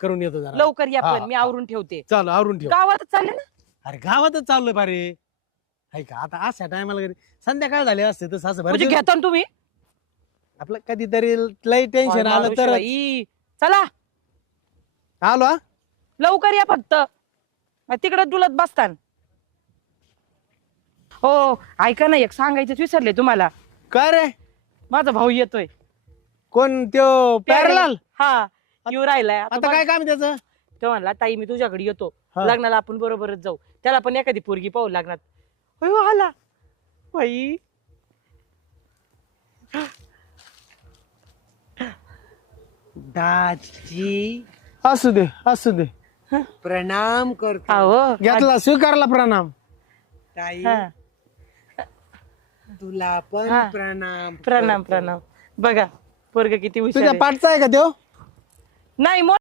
करून येतो जरा. लवकर या हा, पण मी आवरून ठेवते. चाल आवरून ठेव. गावात चालले ना. अरे गावातच चाललोय पारे. हाय का आता अशा टायमाला घरी संध्याकाळ झाले असते तर असं म्हणजे बरं घेता ना तुम्ही. आपलं कधीतरी लई टेन्शन काय आलं माणूस तर आहे बाई. चला आलो हा. लवकर या फक्त. तिकडे डुलत बसतान. हो ऐका ना एक सांगायचंच विसरले तुम्हाला. काय रे माझा भाऊ येतोय. कोण त्यो पॅरलाल? हा येऊ राहिलाय आता काय काम त्याचं? तो म्हणला ताई मी तुझ्याकडे येतो हा. लग्नाला आपण बरोबरच जाऊ. त्याला पण एखादी पोरगी पाहू लागणार. अयो आला बाई. दाजी असू दे असू दे. प्रणाम करतो. अहो घेतला स्वीकारला प्रणाम. ताई हा. तुला पण हा. प्रणाम प्रणाम करतो. प्रणाम. बघा पोरग किती हुशार तुझ्या आहे. पाठचा आहे का त्यो? नाही